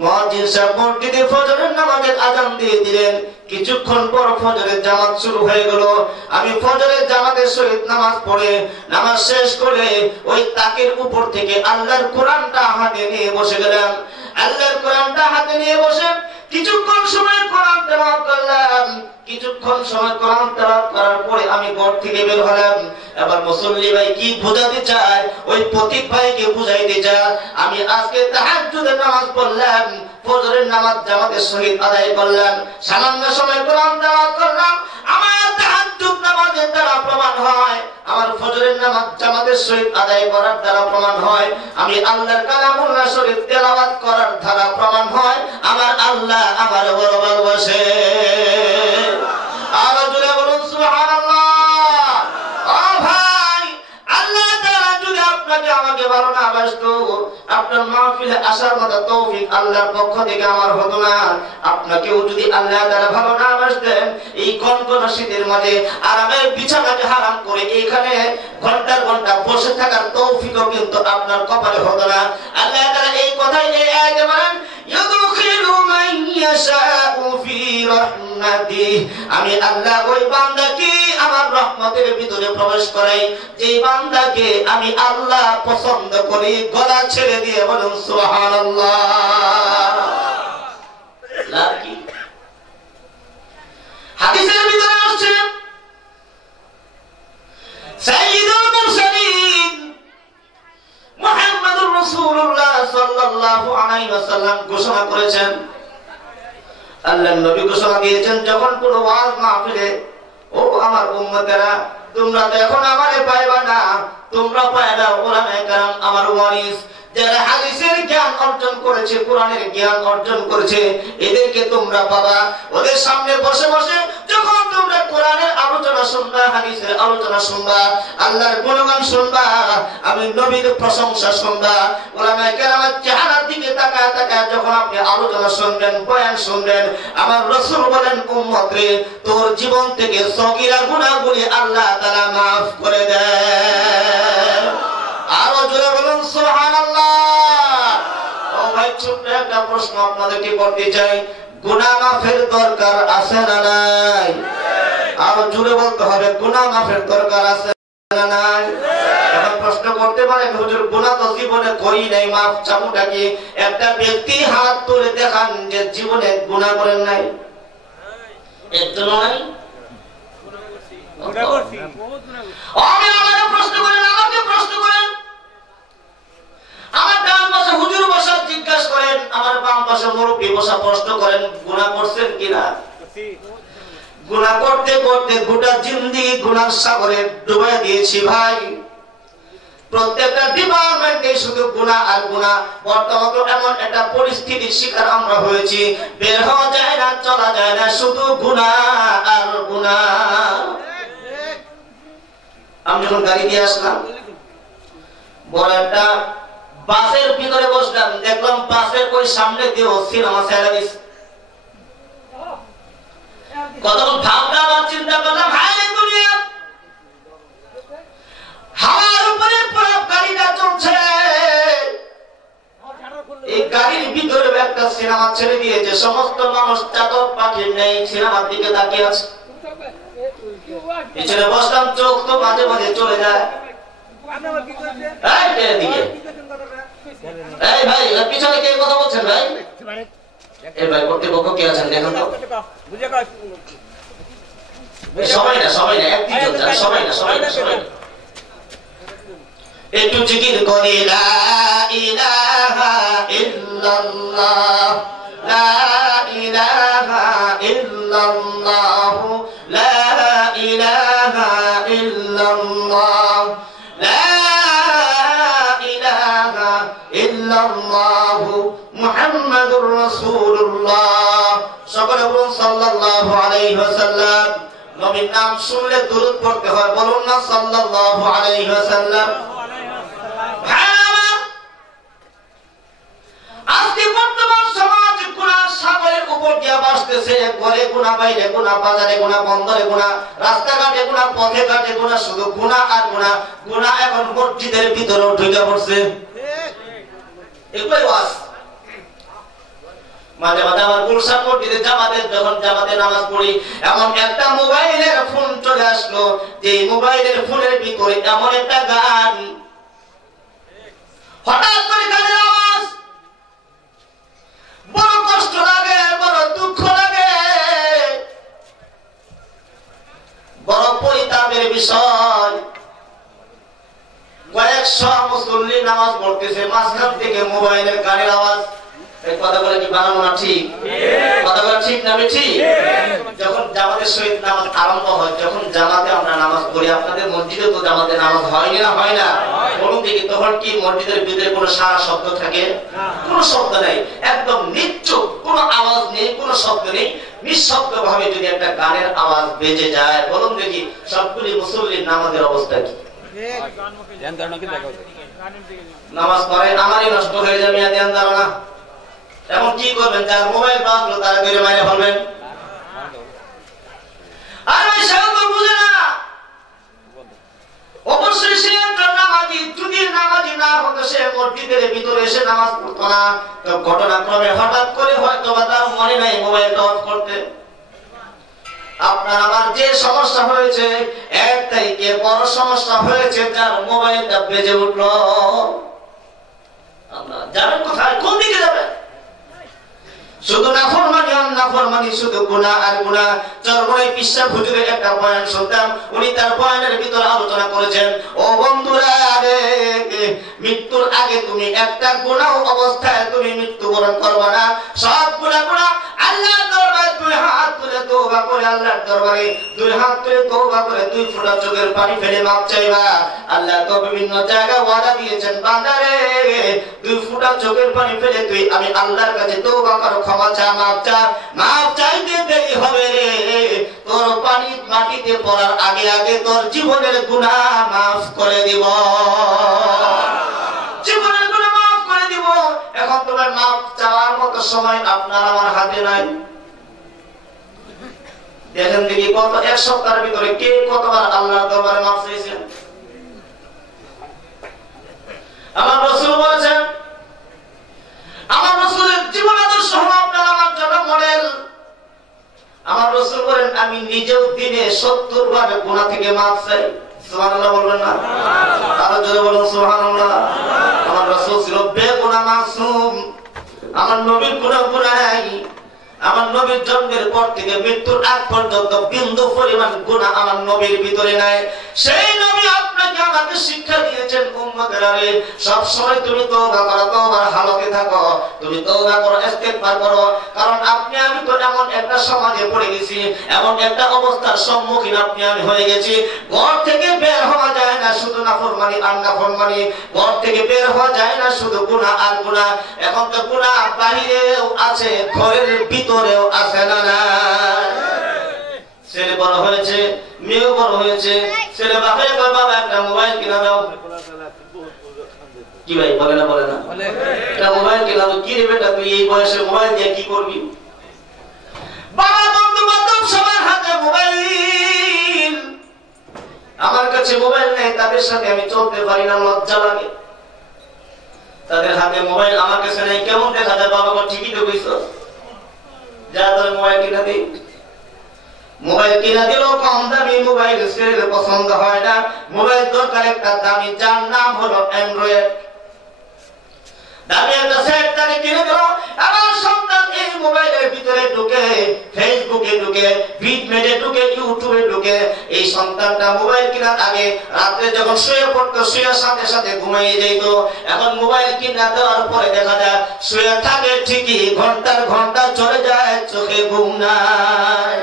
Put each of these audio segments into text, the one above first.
মুয়াজ্জিন সাহেব মসজিদে ফজরের নামাজের আযান দিয়ে দিলেন। কিছুক্ষণ পর ফজরের জামাত শুরু হয়ে গেল। আমি ফজরের জামাতের সহিত নামাজ পড়ে নামাজ শেষ করে ওই তাকের উপর থেকে আল্লাহর কোরআনটা হাতে নিয়ে বসে গেলাম। আল্লাহর কোরআনটা হাতে নিয়ে বসে কিছুক্ষণ সময় কোরআন তেলাওয়াত করলাম। কিছুক্ষণ সময় কোরআন তেলাওয়াত করার পরে আমি ঘর থেকে বের হলাম। এবার মুসল্লি ভাই কি বোঝাতে চায়, ওই পথিক ভাইকে বুঝাইতে চায় আমি আজকে তাহাজ্জুদের নামাজ পড়লাম, ফজরের নামাজ জামাতের সহিত আদায় করলাম, সামান্য সময় কোরআন তেলাওয়াত করলাম। আমার তাহাজ্জুদ নামাজের দ্বারা প্রমাণ হয়, আমার ফজরের নামাজ জামাতের সহিত আদায় করার দ্বারা প্রমাণ হয়, আমি আল্লাহর কালামুল্লাহ শরীফ তেলাওয়াত করার দ্বারা প্রমাণ হয় আমার আল্লাহ আমার বড় ভালোবাসে। আর জুড়ে বলুন সুবহানাল্লাহ। ও ভাই, আল্লাহ তাআলা যদি আপনাকে আমাকে ভালো না বাসতো, আপনার মাহফিলে আসার মতো তৌফিক আল্লাহর পক্ষ থেকে আমার হতো না। আপনাকেও যদি আল্লাহ তাআলা ভালো না বাসতেন, এই কনকনে শীতের মাঝে আরামের বিছানাকে হারাম করে এখানে ঘন্টার ঘন্টা বসে থাকার তৌফিকও কিন্তু আপনার কপালে হতো না। আল্লাহ তাআলা এই কথাই এই আয়াতে বলেন, ইউদখিলু মান ইয়াশাউ ফি রাহমাতিহি, আমি আল্লাহ ওই বান্দাকে আমার রহমতের ভিতরে প্রবেশ করাই যে বান্দাকে আমি আল্লাহ পছন্দ করি। গলা ছেড়ে দিয়ে বলুন সুবহানাল্লাহ। লাকি হাদিসের ভিতরে আছে সাইয়্যিদুল মুরসালিন মুহাম্মদুর রাসূলুল্লাহ সাল্লাল্লাহু আলাইহি ওয়াসাল্লাম ঘোষণা করেছেন, আল্লাহর নবী ঘোষণা দিয়েছেন, যখন কোনো ওয়াজ মাহফিলে ও আমার উম্মতেরা তোমরা তো এখন আমারে পাইবা না, তোমরা পাইবা উলামায়ে কেরাম আমার ওয়ারিস, যারা হাদিসের জ্ঞান অর্জন করেছে, কোরআনের জ্ঞান অর্জন করেছে, এদেরকে তোমরা পাবা। ওদের সামনে বসে বসে যখন তোমরা কোরআনের আলোচনা শুনবা, হাদিসের আলোচনা শুনবা, আল্লাহর গুণগান শুনবা, আমি নবীর প্রশংসা শুনবা, উলামায়ে কেরামের চেহারার দিকে তাকায় তাকায় যখন আপনি আলোচনা শুনবেন, বয়ান শুনবেন, আমার রাসূল বলেন, উম্মত রে, তোর জীবন থেকে সগীরা গুনাহগুলি আল্লাহ তাআলা maaf করে দেন। আরো জোরে বলুন সুবহানাল্লাহ। ও ভাই, ছোট্ট একটা প্রশ্ন আপনাদেরকে করতে চাই, গুনাহ মাফের দরকার আছে না নাই? আরো জোরে বলতে হবে, গুনাহ মাফের দরকার আছে না নাই? এখন প্রশ্ন করতে পারেন, হুজুর গুনাহ তো জীবনে করি নাই, মাফ চামুটা কি? একটা ব্যক্তি হাত তুলে দেখান যে জীবনে গুনাহ করেন নাই। একজন নাই? গুনাহ করছি, বহুত গুনাহ করছি। আমি আমাকে প্রশ্ন করেন, আমাকে প্রশ্ন করেন, আমার ডান পাশে হুজুর বসা জিজ্ঞাসা করেন, আমার বাম পাশে মুরব্বি বসা প্রশ্ন করেন, গুনাহ করছেন কিনা? গুনাহ করতে করতে গোটা জিন্দেগি গুনার সাগরে ডুবাই দিয়েছি ভাই। প্রত্যেকটা ডিপার্টমেন্টে শুধু গুনাহ আর গুনাহ। বর্তমানে এমন একটা পরিস্থিতির শিকার আমরা হয়েছি, বের হওয়া যায় না, চলা যায় না, শুধু গুনাহ আর গুনাহ। আমি যখন গাড়ি দিয়ে আসলাম, বড় একটা বাসের ভিতরে বসলাম, দেখলাম বাসের ওই সামনে দিয়ে সিনেমা ছেড়ে দিচ্ছে। কতক্ষণ ভাবলাম আর চিন্তা করলাম, হায় দুনিয়া, হাওয়ার উপরে পুরো গাড়িটা চলছে, এই গাড়ির ভিতরে একটা সিনেমা ছেড়ে দিয়েছে, সমস্ত মানুষ চাতক পাখির নেই সিনেমার দিকে তাকিয়ে আছে। পিছনে বসলাম, চোখ তো মাঝে মাঝে চলে যায়, এই ভাই পিছনে কে কথা বলছেন ভাই? এই ভাই কর্তৃপক্ষ কে আছেন দেখুন তো। সবাই না, সবাই না, একটি জন, সবাই না, সবাই না, সবাই না। একটু জিকির করে লা ইলাহা ইল্লাল্লাহ, লা ইলাহা ইল্লাল্লাহ, লা ইলাহা ইল্লাল্লাহ, লা ইলাহা ইল্লাল্লাহ মুহাম্মাদুর রাসূলুল্লাহ। সকলে বলুন সাল্লাল্লাহু আলাইহি ওয়াসাল্লাম। নবীর নাম শুনলে দরুদ পড়তে হয়, বলুন না সাল্লাল্লাহু আলাইহি ওয়াসাল্লাম। আজকে বর্তমান সমাজ গুনার সাগরের উপর দিয়ে ভাসতেছে, ঘরে গুনাহ, বাইরে গুনাহ, বাজারে গুনাহ, বন্দরে গুনাহ, রাস্তাঘাটে গুনাহ, পথে ঘাটে গুনাহ, শুধু গুনাহ আর গুনাহ। গুনাহ এখন মসজিদের ভিতরেও ঢুকে পড়ছে। এগুলোই ওয়াজ। মাঝে মাঝে আমার গুলশান মসজিদে যখন জামাতে নামাজ পড়ি, এমন একটা মোবাইলের ফোন চলে আসলো, যে মোবাইলের ফোনের ভিতরে এমন একটা গান, হঠাৎ করে গানের আওয়াজ, বড় কষ্ট লাগে, বড় দুঃখ লাগে, বড় পরিতাপের বিষয়। কয়েকশো মুসল্লি নামাজ পড়তেছে, মাঝখান থেকে মোবাইলের গানের আওয়াজ। এই কথাগুলো কি বানানো না ঠিক? কথাগুলো ঠিক না ঠিক? যখন জামাতের সহিত নামাজ আরম্ভ হয়, যখন জামাতে আমরা নামাজ পড়ি, আপনাদের মসজিদে তো জামাতে নামাজ হয়নি না? হয় না? বলুন দেখি, তখন কি মসজিদের ভিতরে কোনো সারা শব্দ থাকে? কোনো শব্দ নেই, একদম নিশ্চুপ, কোনো আওয়াজ নেই, কোনো শব্দ নেই। নিঃশব্দ ভাবে যদি একটা গানের আওয়াজ বেজে যায়, বলুন দেখি সবগুলি মুসল্লির নামাজের অবস্থা কি? নামাজ পড়ে আমারই নষ্ট হয়ে যাবে, ধ্যান দাও না। এখন কি করবেন? যার মোবাইল বাজলো তার ধরে মাইনে ফেলবেন। আর ওই সেও তো বুঝে না, অবশ্যই সে নামাজি, যদি নামাজি না হতো সে মসজিদের ভিতরে এসে নামাজ পড়তো না। তো ঘটনাক্রমে হঠাৎ করে হয়তো বা তার মনে নাই মোবাইলটা অফ করতে। আপনার আমার যে সমস্যা হয়েছে, এক তারিখে বড় সমস্যা হয়েছে, যার মোবাইলটা বেজে উঠলো। আমরা যাবেন কোথায়? কোন দিকে যাবেন? শুধু নাফরমানি আর নাফরমানি, শুধু গুনাহ আর গুনাহ। চরমরাই পিসা হুজুরের একটা বয়ান শুনতাম, উনি তার বয়ানের ভিতরে আলোচনা করেছেন, ও বন্ধুরা রে, মৃত্যুর আগে তুমি একটা গুনাহ অবস্থায় তুমি মৃত্যুবরণ করবে না। সব গুনাহ আল্লাহর দরবারে দুই হাত তুলে তওবা করে, আল্লাহর দরবারে দুই হাত তুলে তওবা করে 2 ফোঁটা চোখের পানি ফেলে মাপ চাইবা। আল্লাহ তো বিভিন্ন জায়গায় ওয়াদা দিয়েছেন, বান্দারে 2 ফোঁটা চোখের পানি ফেলে তুই আমি আল্লাহর কাছে তওবা কর, ক্ষমা চা, মাপ চা। মাপ চাইতে দেরি হবে রে, তোর পানি মাটিতে পড়ার আগে আগে তোর জীবনের গুনাহ মাফ করে দিব, জীবনের গুনাহ মাফ করে দিব। এখন তোমার মাপ চাওয়ার মতো সময় আপনার আমার হাতে নাই। দেখেন দেখি কত এক সপ্তাহের ভিতরে কে কতবার আল্লাহর দরবারে মাফ চাইছেন? আমার রাসূল বলেছেন, আমার রাসূলের জীবন আদর্শ হলো আপনার আমার জন্য মডেল। আমার রাসূল বলেন, আমি নিজেও দিনে 70 বার গুনাহ থেকে মাফ চাই। সুবহানাল্লাহ বলবেন না? আরো জোরে বলুন সুবহানাল্লাহ। আমার রাসূল ছিল বেগুনাহ মাসুম, আমার নবীর কোনো গুনাহ নাই। আমার নবীর জন্মের পর থেকে মৃত্যুর আগ পর্যন্ত বিন্দু পরিমাণ গুনাহ আমার নবীর ভিতরে নাই। সেই নবী আপনাকে আমাকে শিক্ষা দিয়েছেন, উম্মতেরা রে, সব সময় তুমি তওবা করো, তওবার হালতে থাকো, তুমি তওবা করো, ইস্তেগফার করো। কারণ আপনি আমি তো এমন একটা সমাজে পড়ে গেছি, এমন একটা অবস্থার সম্মুখীন আপনি আমি হয়ে গেছি, ঘর থেকে বের হওয়া যায় না, শুধু নাফরমানি আর নাফরমানি। ঘর থেকে বের হওয়া যায় না, শুধু গুনাহ আর গুনাহ। এখন তো গুনাহ বাহিরেও আছে, ঘরের ভিতরেও আছে না? না, ছেলে বড় হয়েছে, মেয়ে বড় হয়েছে, ছেলে বাপে কয় বাবা একটা মোবাইল কিনা দাও। কি ভাই বলে না? বলে না? একটা মোবাইল কিনা দাও। কি রে বেটা, তুই এই বয়সে মোবাইল দিয়ে কি করবি? বাবা বন্ধু বান্ধব সবার হাতে মোবাইল, আমার কাছে মোবাইল নেই, তাদের সাথে আমি চলতে পারি না, লজ্জা লাগে। তাদের হাতে মোবাইল, আমার কাছে নেই, কেমন দেখা যায়? বাবা ঠিকই তো কইছো, যা তোর মোবাইল কিনা দিই। মোবাইল কিনা দিলেও কম দামি মোবাইল ছেলের পছন্দ হয় না। মোবাইল দরকার একটা দামি, যার নাম হলো অ্যান্ড্রয়েড। দামি একটা সেট তাকে কিনে দিল। আমার সন্তান এই মোবাইলের ভিতরে ঢুকে, ফেসবুকে ঢুকে, ভিডমেটে ঢুকে, ইউটিউবে ঢুকে। এই সন্তানটা মোবাইল কেনার আগে রাতে যখন শুয়ে পড়তো, শুয়ের সাথে সাথে ঘুমিয়ে যেত। এখন মোবাইল কিনা দেওয়ার পরে দেখা যায় শুয়ে থাকে ঠিকই, ঘন্টার ঘন্টা চলে যায়, চোখে ঘুম নাই।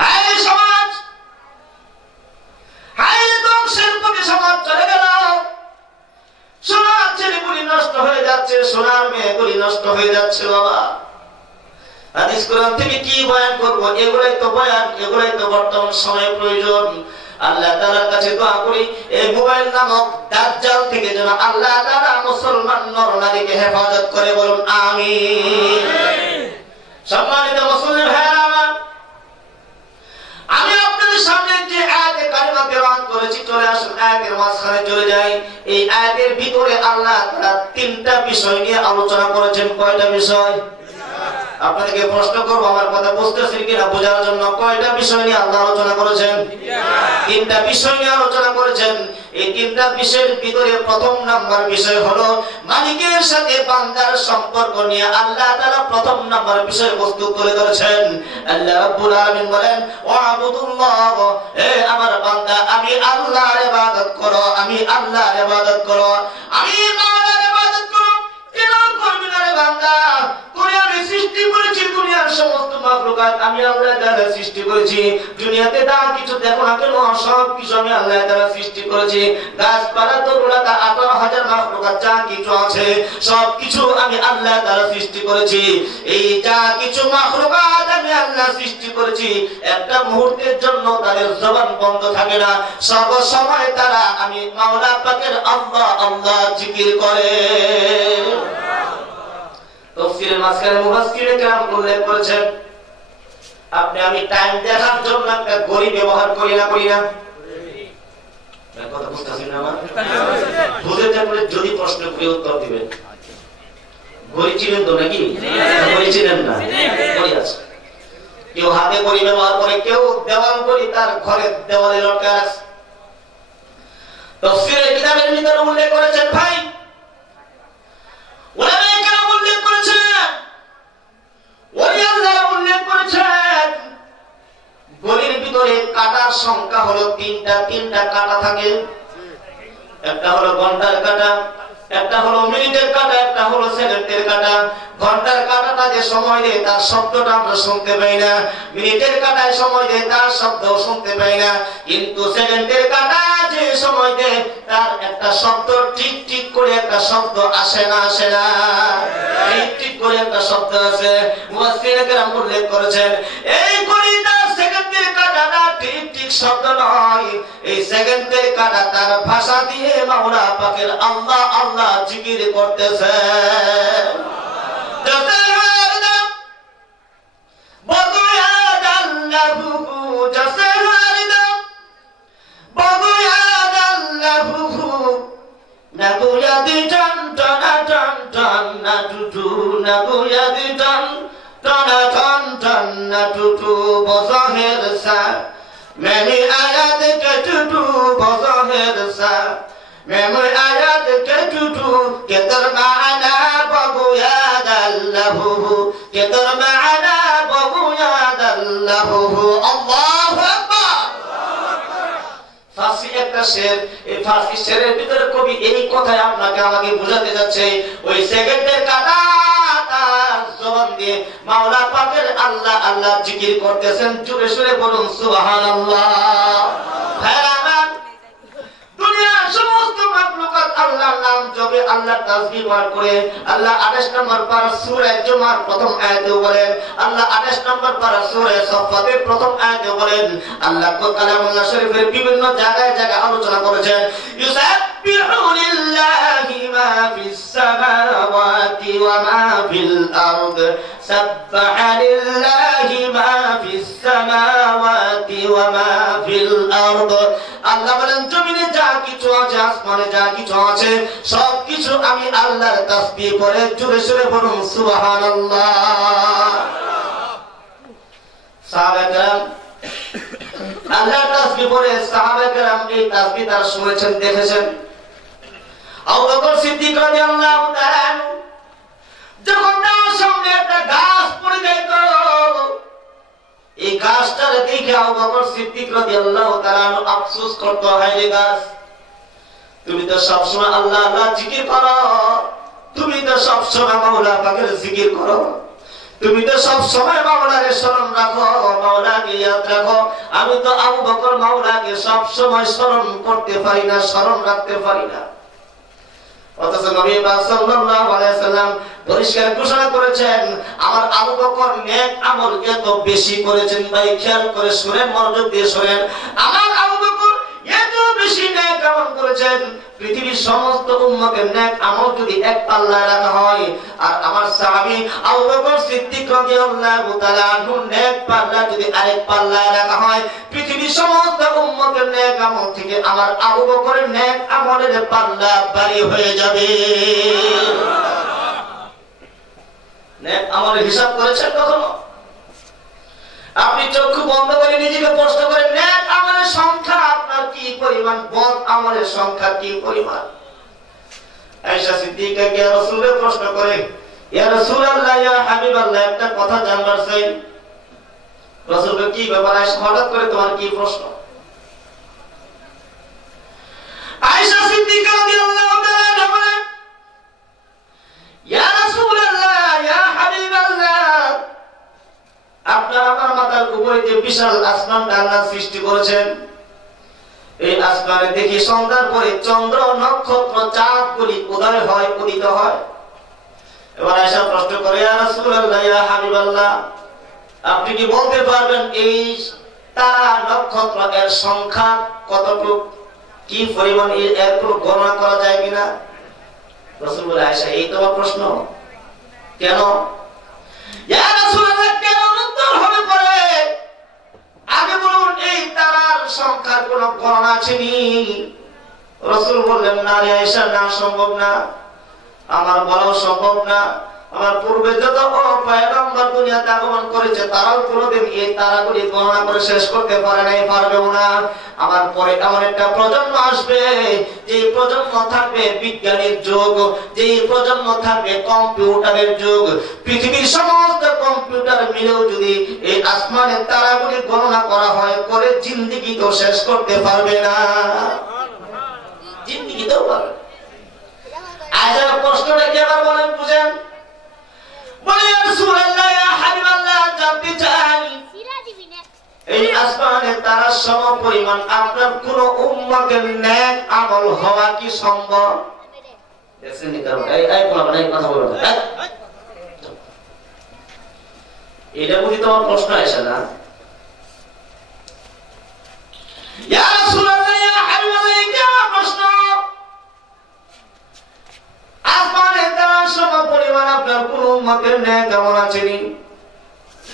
হায় সমাজ, হায় ধ্বংসের পথে সমাজ চলে গেল। সোনার ছেলেগুলি নষ্ট হয়ে যাচ্ছে, সোনার মেয়েগুলি নষ্ট হয়ে যাচ্ছে। বাবা, হাদিস কোরআন থেকে কি বয়ান করব? এগুলাই তো বয়ান, এগুলাই তো বর্তমান সময়ে প্রয়োজন। আল্লাহ তাআলার কাছে দোয়া করি, এই মোবাইল নামক দাজ্জাল থেকে যেন আল্লাহ তাআলা মুসলমান নর-নারীকে হেফাজত করে, বলুন আমিন। সম্মানিত মুসলিম ভাইরা আমার, আমি আপনাদের সামনে যে আয়াতে কারিমা তেলাওয়াত করেছি, চলে আসুন আয়াতের মাঝখানে চলে যাই। এই আয়াতের ভিতরে আল্লাহ তাআলা তিনটা বিষয় নিয়ে আলোচনা করেছেন। কয়টা বিষয়? আপনাদেরকে প্রশ্ন করবো, আমার কথা বুঝতেছেন কিনা বোঝার জন্য। কয়টা বিষয় নিয়ে আল্লাহ আলোচনা করেছেন? তিনটা বিষয় নিয়ে আলোচনা করেছেন। এই তিনটা বিষয়ের ভিতরে প্রথম নাম্বার বিষয় হলো মালিকের সাথে বান্দার সম্পর্ক নিয়ে আল্লাহ তাআলা প্রথম নাম্বার বিষয়বস্তু তুলে ধরেছেন। আল্লাহ রাব্বুল আলামিন বলেন, ওয়াবুদুল্লাহ, হে আমার বান্দা, আমি আল্লাহর ইবাদত করো, আমি আল্লাহর ইবাদত করো, আমি আল্লাহর ইবাদত করো। কেন করবি না রে বান্দা? তোরে আমি সৃষ্টি করেছি, দুনিয়ার সমস্ত মাখলুকাত আমি আল্লাহ তাআলা সৃষ্টি করেছি। দুনিয়াতে যা কিছু দেখো না কেন সব কিছু আমি আল্লাহ তাআলা সৃষ্টি করেছি। গাছপালা তরুলতা 18,000 মাখলুকাত যা কিছু আছে সব কিছু আমি আল্লাহ তাআলা সৃষ্টি করেছি। এই যা কিছু মাখলুকাত আমি আল্লাহ সৃষ্টি করেছি, একটা মুহূর্তের জন্য তাদের জবান বন্ধ থাকে না। সব সময় তারা আমি মাওলা পাকের আল্লাহ আল্লাহ জিকির করে। তাফসীরের মাঝখানে মুফাসসিরে কেরাম উল্লেখ করেছেন, আপনি আমি টাইম দেখার জন্য একটা ঘড়ি ব্যবহার করি না? কথা বুঝতেছেন না? আমার বুঝে থাকলে যদি প্রশ্ন করে উত্তর দিবেন। ঘড়ি চিনেন তো নাকি? ঘড়ি চিনেন না? ঘড়ি আছে, কেউ হাতে ঘড়ি ব্যবহার করে, কেউ দেওয়াল ঘড়ি তার ঘরের দেওয়ালে লটকায় আছে। তাফসীরের কিতাবের ভিতরে উল্লেখ করেছেন ভাই, উলামায়ে কেরাম উল্লেখ করেছেন, ওলি আল্লাহ উল্লেখ করেছেন, ঘড়ির ভিতরে কাঁটার সংখ্যা হলো তিনটা কাঁটা থাকে। একটা হলো ঘন্টার কাঁটা, একটা হলো মিনিটের কাঁটা, একটা হলো সেকেন্ডের কাঁটা। ঘন্টার কাঁটাটা যে সময় দেয় তার শব্দটা আমরা শুনতে পাই না, মিনিটের কাঁটায় সময় দেয় তার শব্দ শুনতে পাই না, কিন্তু সেকেন্ডের কাঁটা যে সময় দেয় তার একটা শব্দ ঠিক ঠিক করে একটা শব্দ আসে না ঠিক ঠিক করে একটা শব্দ আছে। মুফাসসিরে কেরাম উল্লেখ করেছেন, এই ঘড়িটা সেকেন্ডের কাঁটাটা ঠিক ঠিক শব্দ নয়, এই সেকেন্ডের কাঁটা তার ভাষা দিয়ে মাওলা পাকের আল্লাহ আল্লাহ জিকির করতেছে। मैंने आयात के टूटू बज़ाहिर सा मैं आयात के टूटू के दरमाना बगु याद अल्लाह के दरमाना बगु याद अल्लाह अल्लाहु আকবার। ফার্সি একটা শের, এই ফার্সি শেরের ভিতরে কবি এই কথাই আপনাকে আমাকে বোঝাতে যাচ্ছে, ওই সেকেন্ডের কাটা জবান দিয়ে মাওলা পাকের আল্লাহ আল্লাহ জিকির করতেছেন। জোরে সোরে বলুন সুবহানাল্লাহ। ভাইরা, দুনিয়ার সমস্ত মাখলুকাত আল্লাহর নাম জপে, আল্লাহর তাসবিহ বার করে। আল্লাহ 28 নম্বর পারা সূরা জুমার প্রথম আয়াতে বলেন, আল্লাহ 28 নম্বর পারা সূরা সাফফাতের প্রথম আয়াতে বলেন, আল্লাহ কালামুল্লাহ শরীফের বিভিন্ন জায়গায় আলোচনা করেছেন, ইউসাব্বিহু লিল্লাহি মা ফিস সামাওয়াতি ওয়া মা ফিল আরদ সাব্বাহা লিল্লাহি মা ফিস সামাওয়াতি ওয়া মা ফিল আরদ। আল্লাহ বলেন, জমিনে যা কিছু আছে, আসমানে যা কিছু আছে, সব কিছু আমি আল্লাহর তাসবিহ করে। জোরে সোরে বলুন সুবহানাল্লাহ। সাহাবায়ে কেরাম আল্লাহর তাসবিহ পড়ে, সাহাবায়ে কেরাম এই তাসবিহ তারা শুনেছেন, দেখেছেন। আবু বকর সিদ্দিক রাদিয়াল্লাহু তাআলা যখন তার সামনে একটা গাছ পড়ে যেত, এই গাছটা দেখে আবু বকর সিদ্দিক রাদিয়াল্লাহু তাআলা আফসোস করতো, হায় রে গাছ, তুমি তো সব সময় আল্লাহ আল্লাহ জিকির করো, তুমি তো সব সময় মাওলা পাকের জিকির করো, তুমি তো সব সময় মাওলাকে স্মরণ রাখো, মাওলাকে ইয়াদ রাখো। আমি তো আবু বকর মাওলাকে সব সময় স্মরণ করতে পারি না, স্মরণ রাখতে পারি না। অথচ নবী পাক সাল্লাল্লাহু আলাইহি সাল্লাম পরিষ্কার ঘোষণা করেছেন, আমার আবু বকর নেক আমল এত বেশি করেছেন। ভাই খেয়াল করে শুনেন, মনোযোগ দিয়ে শুনেন, আমার আবু বকর এত বেশি নেক আমল করেছেন, পৃথিবীর সমস্ত উম্মতের নেক আমল যদি এক পাল্লায় রাখা হয় আর আমার সাহাবী আবু বকর সিদ্দিক রাদিয়াল্লাহু তাআলা আনহুর নেক পাল্লা যদি আরেক পাল্লায় রাখা হয় পৃথিবীর সমস্ত উম্মতের নেক আমল থেকে আমার আবু বকরের নেক আমলের পাল্লা ভারী হয়ে যাবে। নেক আমলের হিসাব করেছেন কখনো? আপনি চক্ষু বন্ধ করে নিজেকে প্রশ্ন করেন নেক আমলের সংখ্যা আপনার কি পরিমাণ, বদ আমলের সংখ্যা কি পরিমাণ? আয়েশা সিদ্দিকা কে রাসূলের প্রশ্ন করে, ইয়া রাসূলুল্লাহ ইয়া হাবিবাল্লাহ, একটা কথা জানবার চাই। রাসূলকে কি ব্যাপার আয়েশা, হঠাৎ করে তোমার কি প্রশ্ন? আয়েশা সিদ্দিকা রাদিয়াল্লাহু তাআলা বলেন, ইয়া রাসূলুল্লাহ ইয়া হাবিবাল্লাহ, আপনার আমার মাথার উপরে যে বিশাল আসমানটা আল্লাহ সৃষ্টি করেছেন, এই আসমানে দেখি সন্ধ্যার পরে চন্দ্র নক্ষত্র চাঁদগুলি উদয় হয়, উদিত হয়। এবার আয়েশা প্রশ্ন করে, ইয়া রাসূলুল্লাহ ইয়া হাবিবাল্লাহ, আপনি কি বলতে পারবেন এই তারা নক্ষত্র এর সংখ্যা কতটুকু, কি পরিমাণ, এর কোনো গণনা করা যায় কিনা? রাসূল বলে, আয়েশা এই তোমার প্রশ্ন কেন? ইয়া রাসূলুল্লাহ, কেন উত্তর হবে পরে, আগে বলুন এই তারার সংখ্যার কোনো গণনা আছে নি? রাসূল বললেন, না রে আয়েশা, না, সম্ভব না, আমার বলাও সম্ভব না। আমার পূর্বে যত পয়গম্বর দুনিয়াতে আগমন করেছে তারাও কোনোদিন এই তারাগুলি গণনা করে শেষ করতে পারে নাই, পারবেও না। আমার পরে এমন একটা প্রজন্ম আসবে যে প্রজন্ম থাকবে বিজ্ঞানের যুগ, যে প্রজন্ম থাকবে কম্পিউটারের যুগ। পৃথিবীর সমস্ত কম্পিউটার মিলেও যদি এই আসমানের তারাগুলি গণনা করা হয়, করে জিন্দেগি তো শেষ করতে পারবে না, জিন্দেগিতেও পারবে। আজ প্রশ্নটা কি আবার বলেন, বুঝেন? বলে, ইয়া রাসূলুল্লাহ ইয়া হাবিবাল্লাহ, জানতে চাই এই আসমানের তারার সম পরিমাণ আপনার কোন উম্মতের নেক আমল হওয়া কি সম্ভব? দেখছেন নি কারণ এই বলা এই কথা বলবো, এটা বুঝি তোমার প্রশ্ন আসে না? ইয়া রাসূলুল্লাহ ইয়া হাবিবাল্লাহ, এটা আমার প্রশ্ন। আসমানের তারার সম পরিমাণ আপনার কোন উম্মতের নেক আমল আছে নি?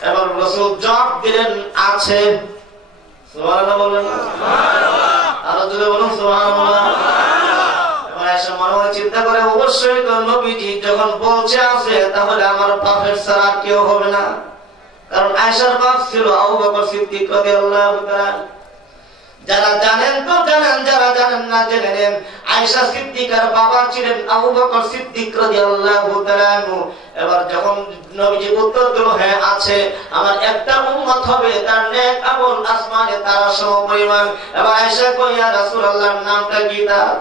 এবার রাসূল জবাব দিলেন, আছে। সুবহানাল্লাহ বললেন না? সুবহানাল্লাহ, আরো জোরে বলুন সুবহানাল্লাহ। এবার আয়েশা মনে মনে চিন্তা করে, অবশ্যই তো নবীজি যখন বলছে আছে, তাহলে আমার বাপের ছাড়া আর কেউ হবে না। কারণ আয়েশার বাপ ছিল আবু বকর সিদ্দিক রাদিয়াল্লাহু তাআলা। যারা জানেন তো জানেন, যারা জানেন না জেনে নেন, আয়েশা সিদ্দিকার বাবা ছিলেন আবু বকর সিদ্দিক রাদিয়াল্লাহু তাআলা। এবার যখন নবীজি উত্তর দিল, হ্যাঁ আছে, আমার একটা উম্মত হবে তার নেক আমল আসমানে তারা সম পরিমাণ। এবার আয়েশা কই, ইয়া রাসূলুল্লাহর নামটা কি তার?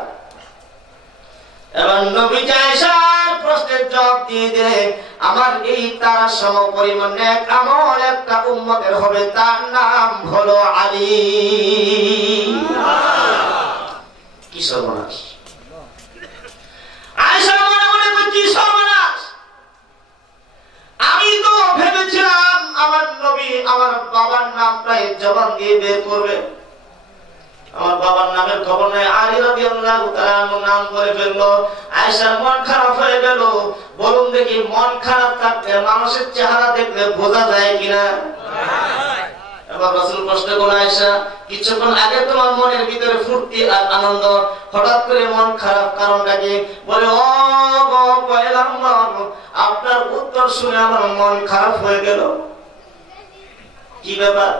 এবার নবীজি আয়েশার প্রশ্নের জবাব দিয়ে দিলেন, আমার এই তারা সম পরিমাণ নেক আমল একটা উম্মতের হবে, তার নাম হলো আলী। কি সর্বনাশ! আয়েশা মনে মনে কই, কি সর্বনাশ! আমি তো ভেবেছিলাম আমার নবী আমার বাবার নামটাই জবান দিয়ে বের করবে। আমার বাবার নামের খবর নাই, আলী রাদিয়াল্লাহু তাআলা নাম করে ফেললো। আয়েশার মন খারাপ হয়ে গেল। বলুন দেখি, মন খারাপ থাকলে মানুষের চেহারা দেখলে বোঝা যায় কিনা? এবার রাসূল প্রশ্ন করলেন, আয়েশা, কিছুক্ষণ আগে তোমার মনের ভিতরে ফুর্তি আর আনন্দ, হঠাৎ করে মন খারাপ, কারণটা কি? বলে, ও গো পয়গম্বর, আপনার উত্তর শুনে আমার মন খারাপ হয়ে গেল। কি ব্যাপার?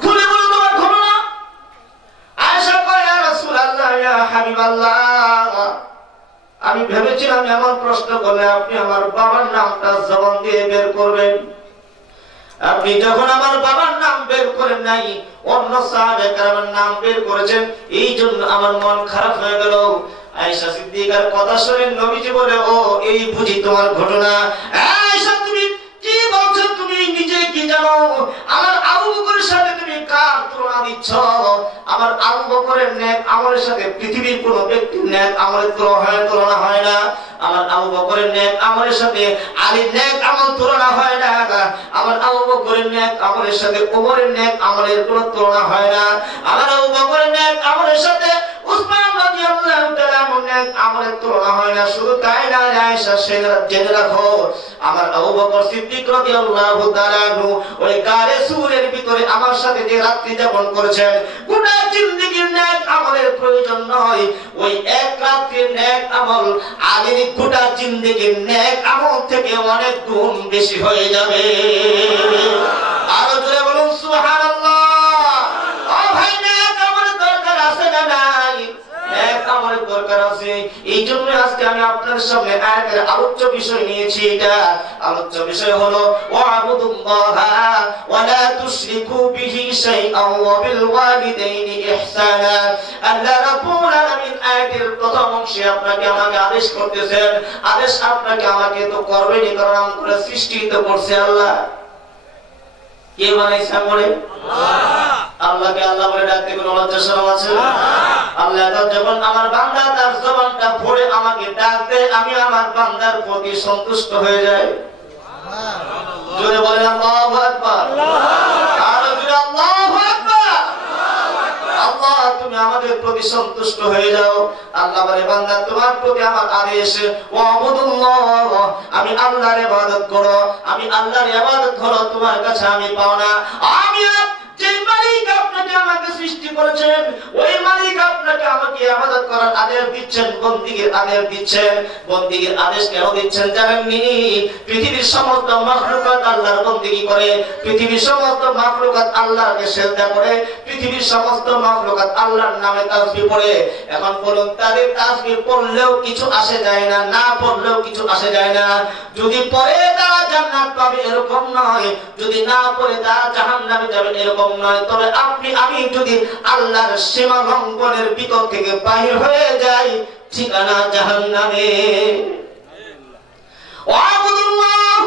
খুলে বলো তোমার ঘটনা। আয়েশা কয়, ইয়া রাসূলুল্লাহ ইয়া হাবিবাল্লাহ, আমি ভেবেছিলাম এমন প্রশ্ন করলে আপনি আমার বাবার নামটা জবান দিয়ে বের করবেন। আপনি যখন আমার বাবার নাম বের করেন নাই, অন্য সাহাবে কেরামের নাম বের করেছেন, এই জন্য আমার মন খারাপ হয়ে গেল। আয়েশা সিদ্দিকার কথা শুনে নবীজি বলে, ও এই বুঝি তোমার ঘটনা? আয়েশা, তুমি কি বলছো? তুমি নিজে কি জানো? আমার আবু বকরের সাথে তুমি কার তুলনা দিচ্ছ? আমার আবু বকরের নেক আমলের সাথে পৃথিবীর কোন ব্যক্তির নেক আমলের তুলনা হয় না। আমার আবু বকরের নেক আমলের সাথে আলীর নেক আমল তুলনা হয় না। আমার আবু বকরের নেক আমলের সাথে ওমরের নেক আমলের কোনো তুলনা হয় না। আমার আবু বকরের নেক আমলের সাথে উসমান নেক আমলের তুলনা হয় না। শুধু তাই না, আয়েশা জেনে রাখো, আমার আবু বকর সিদ্দিক রাদিয়াল্লাহু তাআলা আনহু ওই গারে সুরের ভিতরে আমার সাথে যে রাত্রি যাপন করেছেন, গোটা জিন্দেগীর নেক আমলের প্রয়োজন নয়, ওই এক রাত্রির নেক আমল আগের গোটা জিন্দেগীর নেক আমল থেকে অনেক গুণ বেশি হয়ে যাবে। আরো জোরে বলুন সুবহানাল্লাহ। ও ভাই, নেক আমলের দরকার আছে না নাই? নেক আমলের দরকার আছে। এই জন্য আজকে আমি আপনাদের সামনে আয়াতের আলোচ্য বিষয় নিয়েছি। এটা আলোচ্য বিষয় হলো ওয়াবুদুল্লাহা ওয়া লা তুশরিকু বিহি শাইআন ওয়া বিল ওয়ালিদাইনি ইহসানা। আল্লাহ রাব্বুল আলামিন আয়াতের প্রথম অংশে আপনাকে আমাকে আদেশ করতেছেন, আদেশ আপনাকে আমাকে তো করবেনই, কারণ আমরা সৃষ্টি তো করছে আল্লাহ। কে বানাইছে বলে? আল্লাহ। আল্লাহকে আল্লাহ বলে ডাকতে কোনো লজ্জা শরম আছে? আল্লাহ যখন আমার বান্দা তার জবানটা ভরে আমাকে ডাক দেয়, আমি আমার বান্দার প্রতি সন্তুষ্ট হয়ে যাই। জোরে বলেন আল্লাহু আকবার। আর জোরে আল্লাহু আকবার। আল্লাহ তুমি আমাদের প্রতি সন্তুষ্ট হয়ে যাও। আল্লাহ বলে, বান্দা তোমার প্রতি আমার আদেশ ওয়াবুদুল্লাহ, আমি আল্লাহর ইবাদত করো। আমি আল্লাহর ইবাদত করো, তোমার কাছে আমি পাও না। আমি যে মালিক আপনাকে আমাকে সৃষ্টি করেছেন, ওই মালিক আপনাকে আমাকে ইবাদত করার আদেশ দিচ্ছেন, বন্দেগীর আদেশ দিচ্ছেন। বন্দেগীর আদেশ কেন দিচ্ছেন জানেননি? পৃথিবীর সমস্ত মাখলুকাত আল্লাহর বন্দেগী করে, পৃথিবীর সমস্ত মাখলুকাত আল্লাহকে সিজদা করে, পৃথিবীর সমস্ত মাখলুকাত আল্লাহর নামে তাসবিহ পড়ে। এখন বলুন, তাদের তাসবিহ পড়লেও কিছু আসে যায় না, না পড়লেও কিছু আসে যায় না। যদি পড়ে তারা জান্নাত পাবে এরকম নয়, যদি না পড়ে তারা জাহান্নামে যাবে এরকম নয়। তবে আপনি আমি যদি আল্লাহর সীমা লঙ্ঘনের ভিতর থেকে বাহির হয়ে যাই, ঠিকানা জাহান্নামে। ওয়াবুদুল্লাহ,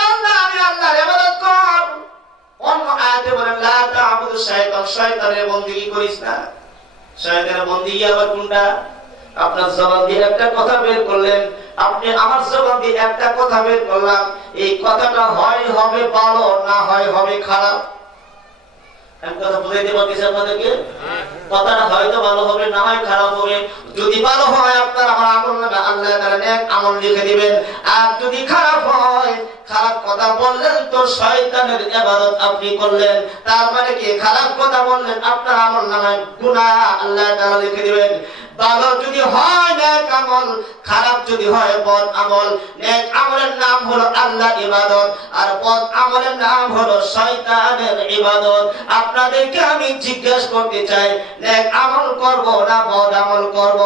বান্দা আমি আল্লাহর ইবাদত কর। অন্য আয়াতে বলেন লা তা'বুদু শাইতান, শয়তানের বন্দেগী করিস না। শয়তানের বন্দেগী আবার কোনটা? আপনার জবান দিয়ে একটা কথা বের করলেন, আপনি আমার জবান দিয়ে একটা কথা বের করলাম, এই কথাটা হয় হবে ভালো, না হয় হবে খারাপ। আমি কথা বুঝাইতে পারতেছি আপনাদেরকে? কথাটা হয়তো ভালো হবে, না হয় খারাপ হবে। যদি ভালো হয় আপনার আমার আমল নামে আল্লাহ তাআলা নেক আমল লিখে দিবেন, আর যদি খারাপ হয়, খারাপ কথা বললেন তো শয়তানের ইবাদত আপনি করলেন, তার মানে কি খারাপ কথা বললেন, আপনার আমল নামে গুনাহ আল্লাহ তাআলা লিখে দিবেন। ভালো যদি হয় নেক আমল, খারাপ যদি হয় বদ আমল। নেক আমলের নাম হলো আল্লাহর ইবাদত, আর বদ আমলের নাম হলো শয়তানের ইবাদত। আপনাদেরকে আমি জিজ্ঞাসা করতে চাই, নেক আমল করব না বদ আমল করব?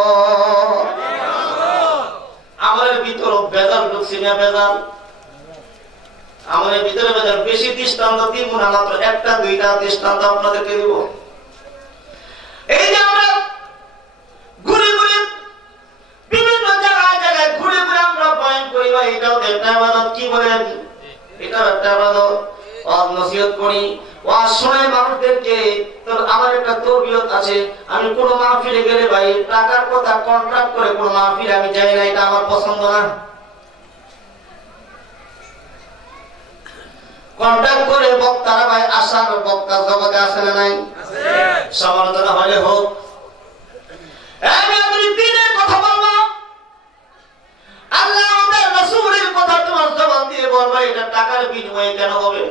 আমলের ভিতরে বেজাল ঢুকছে না? বেজাল আমলের ভিতরে বেজাল। বেশি দৃষ্টান্ত দিব না, মাত্র একটা দুইটা দৃষ্টান্ত আপনাদেরকে দিব। এই যে আমরা ঘুরে ঘুরে বিভিন্ন জায়গায় জায়গায় ঘুরে ঘুরে আমরা বয়ান করি, বা এটাও একটা ইবাদত। কি বলেন? এটাও একটা ইবাদত। ওয়াজ নসিহত করি, ওয়াজ শোনাই মানুষদেরকে। তো আমার একটা তরবিয়ত আছে, আমি কোন মাহফিলে গেলে ভাই টাকার কথা কন্ট্রাক্ট করে কোন মাহফিলে আমি যাই না, এটা আমার পছন্দ না। কন্ট্রাক্ট করে বক্তারা ভাই আসার বক্তা জগতে আসে না নাই? সমালোচনা হলে হোক, আমি আপনি দিনের কথা বলবো, আল্লাহ আমাদের রাসূলের কথা তোমার জবান দিয়ে বলবো, এটা টাকার বিনিময়ে কেন হবে?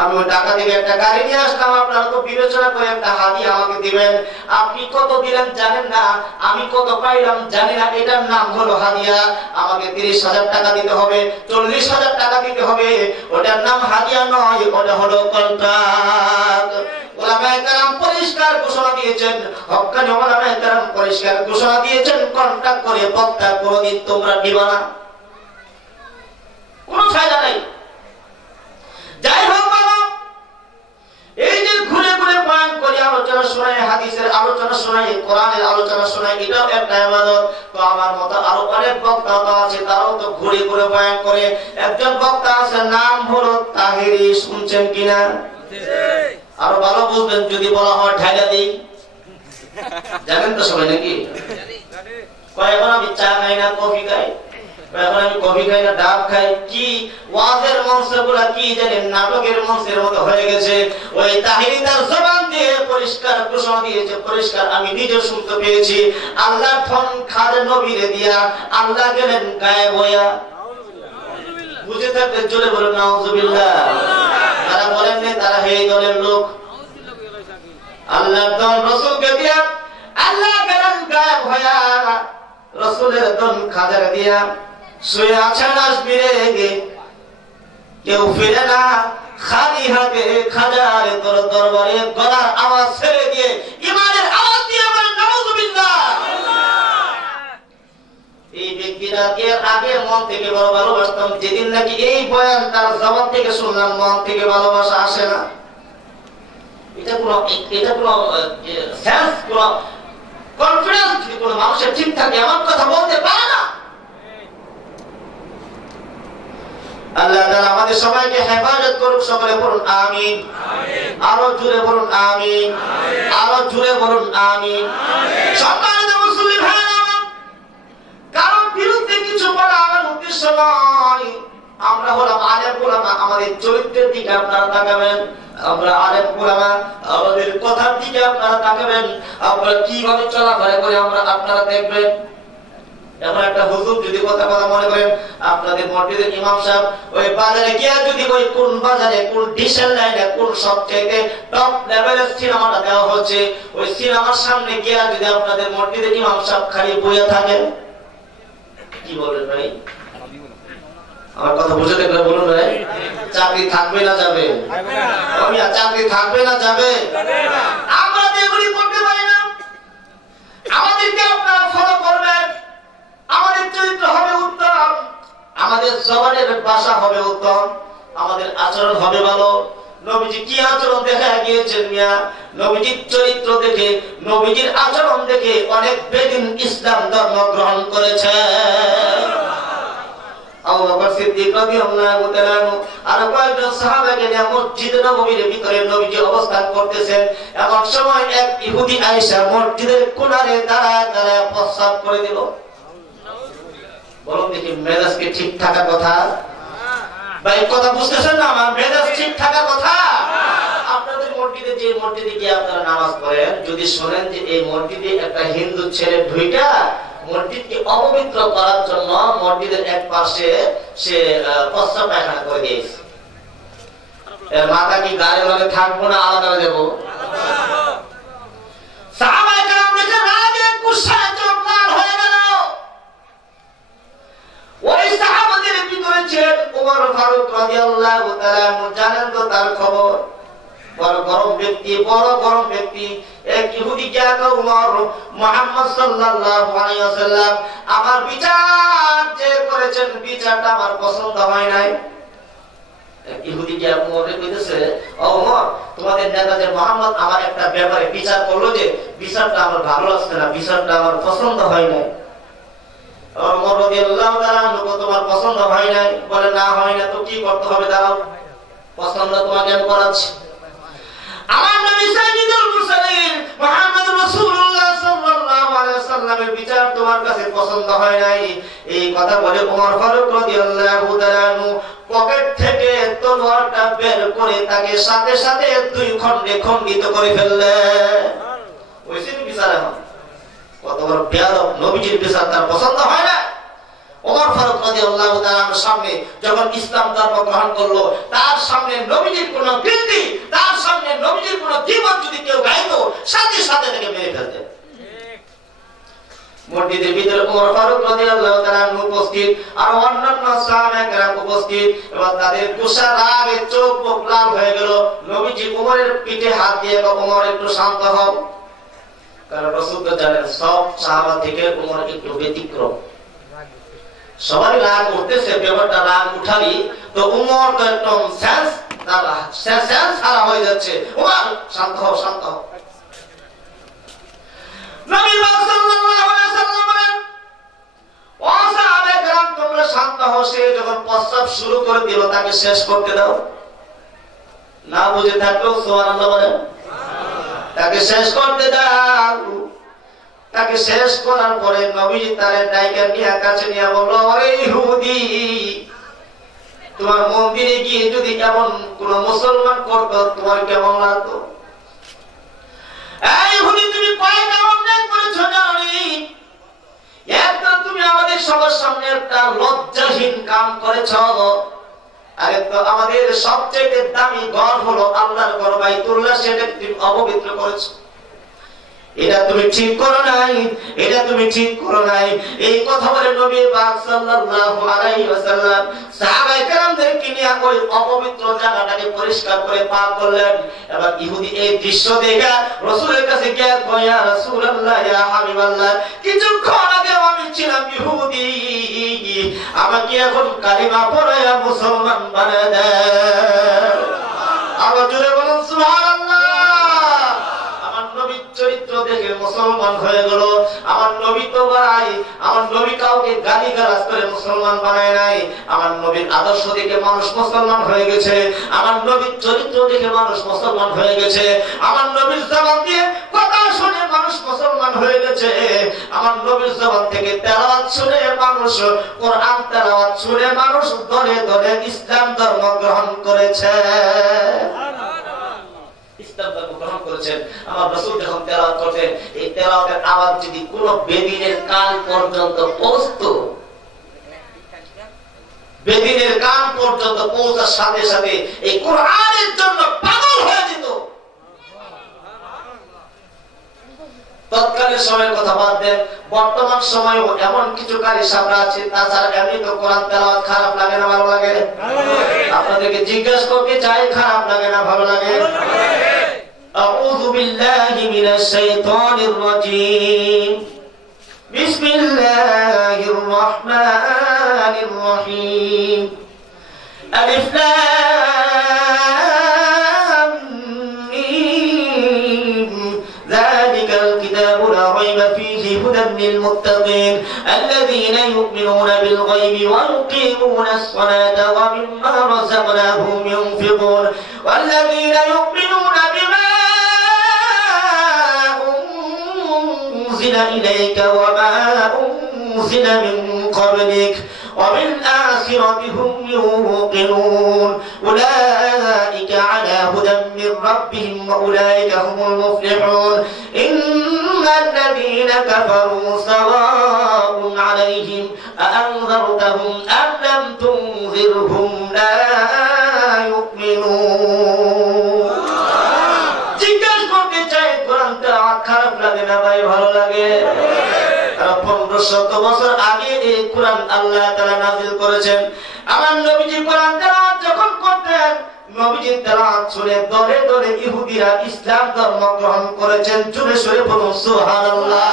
আমি ওই টাকা থেকে একটা গাড়ি নিয়ে আসলাম, আপনারা তো বিবেচনা করে একটা হাদিয়া আমাকে দিবেন। আপনি কত দিলেন জানেন না, আমি কত পাইলাম জানি না, এটার নাম হলো হাদিয়া। আমাকে 30,000 টাকা দিতে হবে, 40,000 টাকা দিতে হবে, ওটার নাম হাদিয়া নয়, ওটা হলো কন্ট্রাক্ট। ওলামায়ে কেরাম পরিষ্কার ঘোষণা দিয়েছেন, হক্কানি ওলামায়ে কেরাম পরিষ্কার ঘোষণা দিয়েছেন, কন্ট্রাক্ট করে বক্তা কোনদিন তোমরা নিবা না, কোনো ফায়দা নাই। যাই হোক বাবা, এই যে ঘুরে ঘুরে বয়ান করি, আলোচনা শোনাই, হাদিসের আলোচনা শোনাই, কোরআনের আলোচনা শোনাই, এটাও একটা ইবাদত। তো আমার মতো আরো অনেক বক্তা আছে, তারাও তো ঘুরে ঘুরে বয়ান করে। একজন বক্তা আছে, নাম হলো তাহেরি, শুনছেন কিনা? আরো ভালো বুঝবেন যদি বলা হয় ঢাইলা দিই। জানেন তো সবাই নাকি? কয়েকবার আমি চা খাই না, কফি খাই, এখন আমি কফি খাই না ডাব খাই, কি ওয়াজের মঞ্চগুলা কি জানেন নাটকের মঞ্চের মতো হয়ে গেছে। ওই তাহিরি তার জবান দিয়ে পরিষ্কার ঘোষণা দিয়েছে, পরিষ্কার আমি নিজে শুনতে পেয়েছি, আল্লাহ ঠন খার নবীরে দিয়া আল্লাহ গেলেন গায়েব হইয়া। বুঝে থাকলে জোরে বলুন নাউজুবিল্লাহ। তারা বলেন না তারা এই দলের লোক, আল্লাহর দল রাসূলকে দিয়া আল্লাহ গেলেন গায়েব হইয়া, রাসূলের দল খাদের দিয়া শুয়ে আছেন আসবিরে, কেউ ফিরে না খালি হাতে খাজার দরবারে গলার আওয়াজ ছেড়ে দিয়ে ইমানের আওয়াজ দিয়ে বলেন নাউজুবিল্লাহ। এই ব্যক্তিরা এর আগে মন থেকে বড় ভালোবাসতাম, যেদিন নাকি এই বয়ান তার জবান থেকে শুনলাম মন থেকে ভালোবাসা আসে না। এটা কোনো সেন্স, কোনো কনফিডেন্স যদি কোনো মানুষের ঠিক থাকে আমার কথা বলতে পারে না। আল্লাহ তাআলা আমাদের সবাইকে হেফাজত করুক, সকলে বলুন আমিন। আরো জোরে বলুন আমিন, আরো জোরে বলুন আমিন। সম্মানিত মুসলিম ভাইরা, কারণ বিরুদ্ধে কিছু বলা আমার উদ্দেশ্য নয়। আমরা হলাম আলেম উলামা, আমাদের চরিত্রের দিকে আপনারা তাকাবেন। আমরা আলেম উলামা, আমাদের কথার দিকে আপনারা তাকাবেন। আমরা কিভাবে চলাফেরা করে আমরা আপনারা দেখবেন। এমন একটা হুজুর যদি কথা মনে করেন, আপনাদের মসজিদের ইমাম সাহেব ওই বাজারে গিয়ে যদি ওই কোন বাজারে কোন ডিসেল লাইনে কোন সবচেয়ে টপ লেভেলের সিনেমাটা দেওয়া হচ্ছে, ওই সিনেমার সামনে গিয়ে যদি আপনাদের মসজিদের ইমাম সাহেব খালি বইয়া থাকেন, কি বলেন ভাই? আমার কথা বুঝে দেখলে বলুন ভাই, চাকরি থাকবে না যাবে? চাকরি থাকবে না যাবে? আমরা তো এগুলি করতে পারি না। আমাদেরকে আপনারা ফলো করবেন, আমাদের চরিত্র হবে উত্তম, আমাদের জবানের ভাষা হবে উত্তম, আমাদের আচরণ হবে ভালো। নবীজি কি আচরণ দেখা গিয়েছেন মিয়া, নবীজির চরিত্র দেখে, নবীজির আচরণ দেখে অনেক বেদিন ইসলাম ধর্ম গ্রহণ করেছে। আবু বকর সিদ্দিক রাদিয়াল্লাহু তাআলা আর কয়েকজন সাহাবাকে নিয়ে মসজিদ নববীর ভিতরে নবীজি অবস্থান করতেছেন। এমন সময় এক ইহুদি আয়েশা মসজিদের কোণারে দাঁড়ায় প্রস্রাব করে দিল। বলুন দেখি মেজাজ কি ঠিক থাকার কথা? ভাই কথা বুঝতেছেন না? আমার মেজাজ ঠিক থাকার কথা। আপনাদের মসজিদে যে মসজিদে গিয়ে আপনারা নামাজ পড়েন, যদি শোনেন যে এই মসজিদে একটা হিন্দু ছেলে ঢুইটা মসজিদকে অপবিত্র করার জন্য মসজিদের এক পাশে সে প্রস্রাব পায়খানা করে দিয়েছে, এর মাথা কি গাড়ি লগে থাকবো না আলাদা হয়ে যাবো? সাহাবায়ে কেরাম দেখে রাগে গুসায় চোখ লাল হয়ে গেল। ওই সাহাবাদের ভিতরে ছিলেন ওমর ফারুক রাদিয়াল্লাহু তাআলা, জানেন তো তার খবর। বড় গরম ব্যক্তি এক ইহুদি জায়গা উমর, মুহাম্মদ সাল্লাল্লাহু আলাইহি ওয়াসাল্লাম আমার বিচার যে করেছেন বিচারটা আমার পছন্দ হয় নাই। এক ইহুদি জায়গা উমরে কইতেছে, ও উমর, তোমাদের নেতা যে মুহাম্মদ আমার একটা ব্যাপারে বিচার করলো, যে বিচারটা আমার ভালো লাগছে না, বিচারটা আমার পছন্দ হয় নাই। উমর রাদিয়াল্লাহু তাআলা তোমার পছন্দ হয় নাই? বলে না হয় না। তো কি করতে হবে? দাঁড়াও, পছন্দ তোমাকে আমি করাচ্ছি। আমার নবী সাইয়্যিদুল মুরসালিন মুহাম্মদ রাসূলুল্লাহ সাল্লাল্লাহু আলাইহি ওয়াসাল্লামের বিচার তোমার কাছে পছন্দ হয় নাই। এই কথা বলে ওমর ফারুক রাদিয়াল্লাহু তাআলা পকেট থেকে তলোয়ারটা বের করে তাকে সাথে সাথে দুই খণ্ডে খণ্ডিত করে ফেললেন। ওইসে বিচার এখন কত বড় বেয়াদব, নবীজির বিচার তার পছন্দ হয় না। ওমর ফারুক রাদিয়াল্লাহু তাআলার সামনে যখন ইসলাম ধর্ম গ্রহণ করলো, তার সামনে নবীজির কোন কীর্তি, তার সামনে নবীজির কোন জীবন যদি কেউ গাইতো, সাথে সাথে তাকে মেরে ফেলতে। মসজিদের ভিতরে ওমর ফারুক রাদিয়াল্লাহু তাআলা উপস্থিত, আর অন্যান্য সাহাবায়ে কেরাম উপস্থিত, এবং তাদের গুসা রাগে চোখ মুখ লাল হয়ে গেল। নবীজি ওমরের পিঠে হাত দিয়ে, ওমর একটু শান্ত হও, কারণ রাসূল তো জানেন সব সাহাবা থেকে ওমর একটু ব্যতিক্রম। সবাই রাগ উঠতেছে, ব্যাপারটা রাগ উঠালি তো উমর তো একদম সেন্স হারা হয়ে যাচ্ছে। উমর শান্ত হও, শান্ত হও। নবী সাল্লাল্লাহু আলাইহি ওয়াসাল্লাম বলেন, ও সাহাবায়ে কেরাম তোমরা শান্ত হও। সে যখন প্রস্রাব শুরু করে দিল, তাকে শেষ করতে দাও। না বুঝে থাকলেও সুবহানাল্লাহ বলেন, তাকে শেষ করতে দাও। তাকে শেষ করার পরে নবীজি তার ডাইকা নিয়ে কাছে নিয়ে বলল, আরে ইহুদি, তোমার মন্দিরে গিয়ে যদি এমন কোন মুসলমান করতো তোমার কেমন লাগতো? এই ইহুদি, তুমি কয়টা অন্যায় করেছো জানি? একটা তুমি আমাদের সবার সামনে একটা লজ্জাহীন কাম করেছো। আরে তো আমাদের সবচেয়ে দামি ঘর হলো আল্লাহর ঘর বাইতুল্লাহ, সেটা তুমি অপবিত্র করেছো। এটা তুমি ঠিক করো নাই, এটা তুমি ঠিক করো নাই। এই কথা বলে নবী পাক সাল্লাল্লাহু আলাইহি ওয়াসাল্লাম সাহাবায়ে কেরামদেরকে নিয়ে ওই অপবিত্র জায়গাটাকে পরিষ্কার করে পাক করলেন। এবার ইহুদি এই দৃশ্য দেখে রাসূলের কাছে গিয়ে কয়, ইয়া রাসূলুল্লাহ, ইয়া হাবিবাল্লাহ, কিছুক্ষণ আগে আমি ছিলাম ইহুদি, আমাকে এখন কালিমা পড়ায়া মুসলমান বানায় দেন। আবার জোরে বলুন সুবহানাল্লাহ। চরিত্র দেখে মুসলমান হয়ে গেল। আমার নবী তো ভাই, আমার নবী কাউকে গালিগালাজ করে মুসলমান বানায় নাই। আমার নবীর আদর্শ দেখে মানুষ মুসলমান হয়ে গেছে, আমার নবীর চরিত্র দেখে মানুষ মুসলমান হয়ে গেছে, আমার নবীর জবান দিয়ে কথা শুনে মানুষ মুসলমান হয়ে গেছে, আমার নবীর জবান থেকে তেলাওয়াত শুনে মানুষ, কোরআন তেলাওয়াত শুনে মানুষ দলে দলে ইসলাম ধর্ম গ্রহণ করেছে। আমার রাসূল যখন তেলাওয়াত করতেন, এই তেলাওয়াতের আওয়াজ যদি কোন বেদিনের কান পর্যন্ত পৌঁছতো, বেদিনের কান পর্যন্ত পৌঁছার সাথে সাথে এই কোরআনের জন্য পাগল হয়ে যেত। তৎকালীন সময়ের কথা বাদ দেন, বর্তমান সময়েও এমন কিছু কারি সামনে আছে। তাছাড়া এমনি তো কোরআন তেলাওয়াত খারাপ লাগে না ভালো লাগে? আপনাদেরকে জিজ্ঞাসা করতে চাই, খারাপ লাগে না ভালো লাগে? أعوذ بالله من الشيطان الرجيم. بسم الله الرحمن الرحيم. ألف لام ميم. ذلك الكتاب لا ريب فيه هدى للمتقين الذين يؤمنون بالغيب ويقيمون الصلاة ومما رزقناهم ينفقون والذين يؤمنون بما أنزل إليك وما أنزل من قبلك وبالآخرة هم يوقنون أولئك على هدى من ربهم وأولئك هم المفلحون إن الذين كفروا سواء عليهم أأنذرتهم أم لم تنذرهم لا يؤمنون. জিজ্ঞাসা করতে চাই, কোরআনটা খারাপ লাগে না ভাই, ভালো লাগে? 1500 বছর আগে এই কোরআন আল্লাহ তাআলা নাযিল করেছেন। আমার নবীজি কোরআন তেলাওয়াত যখন করতেন, নবীজির তেলাওয়াত শুনে দলে দলে ইহুদিরা ইসলাম ধর্ম গ্রহণ করেছেন। জোরে সোরে বলুন সুবহানাল্লাহ।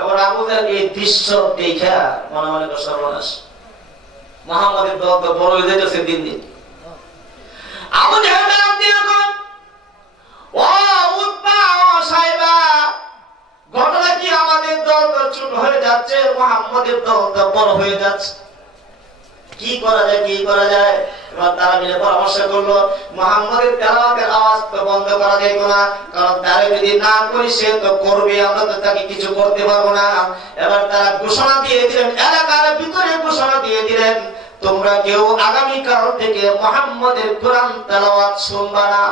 এবার আবু জাহল এই দৃশ্য দেখা মনে মনে করে সর্বনাশ, মুহাম্মাদের দল তো বড় হয়ে যাচ্ছে দিন দিন। আবু জাহল নাম দিয়ে কোন, ও উতবা, ও সাইবা, ঘটনা কি আমাদের দল তো ছোট হয়ে যাচ্ছে, মুহাম্মাদের দল তো বড় হয়ে যাচ্ছে, কি করা যায়, কি করা যায়? এবার তারা মিলে পরামর্শ করলো, মুহাম্মাদের তেলাওয়াতের আওয়াজ তো বন্ধ করা যাবে না, কারণ তারে যদি না করি সে তো করবে, আমরা তো তাকে কিছু করতে পারবো না। এবার তারা ঘোষণা দিয়ে দিলেন, এলাকার ভিতরে ঘোষণা দিয়ে দিলেন, তোমরা কেউ আগামী কাল থেকে মুহাম্মাদের কোরআন তেলাওয়াত শুনবা না।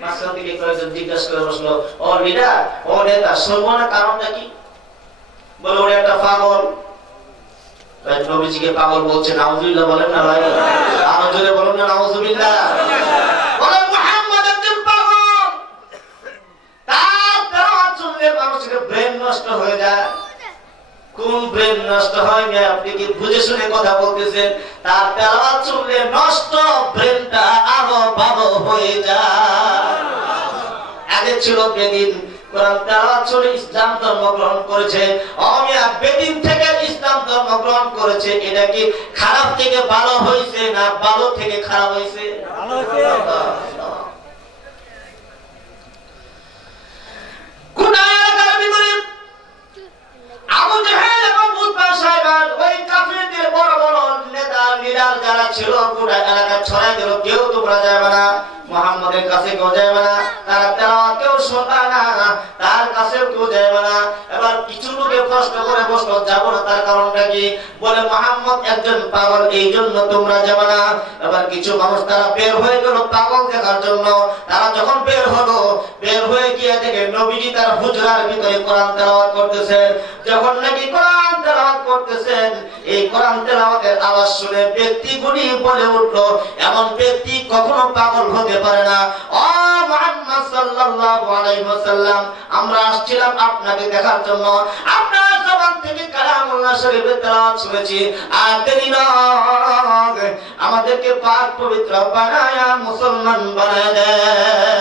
মাসখান থেকে কয়েকজন জিজ্ঞাসা করে বসলো, ও লিডার, ও নেতা, শুনবো না কারণটা কি? বলে ওরা একটা পাগল। নবীজিকে পাগল বলছে, নাউজুবিল্লাহ বলেন না ভাই? আরো জোরে বলুন না নাউজুবিল্লাহ। বলে মুহাম্মদ একজন পাগল, তার তেলাওয়াত শুনলে মানুষের ব্রেন নষ্ট হয়ে যায়। কোন ব্রেন নষ্ট হয় না? আপনি কি বুঝে শুনে কথা বলতেছেন? তার তেলাওয়াত শুনলে নষ্ট ব্রেনটা আরো ভালো হয়ে যায়। আগে ছিল বেদিন, কোরআন তেলাওয়াত শুনে ইসলাম ধর্ম গ্রহণ করেছে, অমিয়া বেদিন থেকে ইসলাম ধর্ম গ্রহণ করেছে। এটা কি খারাপ থেকে ভালো হয়েছে না ভালো থেকে খারাপ হয়েছে? ভালো হয়েছে। কোন এলাকার ভিতরে আবু জাহেল এবং উতবা সাহেব ওই কাফিরদের বড় বড় নেতা লিডার যারা ছিল গোটা এলাকা ছড়াই দিল, কেউ তোমরা যাবে না, মুহাম্মাদের কাছে কেউ যাবে না, তারা তেলাওয়াত কেউ শোনা না, তার কাছে কেউ যাবে না। এবার কিছু লোকে প্রশ্ন করে বসলো, যাবো না তার কারণটা কি? বলে মুহাম্মদ একজন পাগল, এই জন্য তোমরা যাবে না। এবার কিছু মানুষ তারা বের হয়ে গেল পাগল দেখার জন্য। তারা যখন বের হলো, বের হয়ে গিয়ে দেখে নবীজি তার হুজরার ভিতরে কোরআন তেলাওয়াত করতেছেন। যখন নাকি কোরআন তেলাওয়াত করতেছেন, এই কোরআন তেলাওয়াতের আওয়াজ শুনে ব্যক্তিগুলি বলে উঠলো, এমন ব্যক্তি কখনো পাগল হতে পারে না। ও মুহাম্মদ সাল্লাল্লাহু আলাইহি ওয়াসাল্লাম, আমরা আসছিলাম আপনাকে দেখার জন্য, আপনার জবান থেকে কালামুল্লাহ শরীফের তেলাওয়াত শুনেছি। আর দেরি নয়, আমাদেরকে পাক পবিত্র বানায়া মুসলমান বানায় দেন।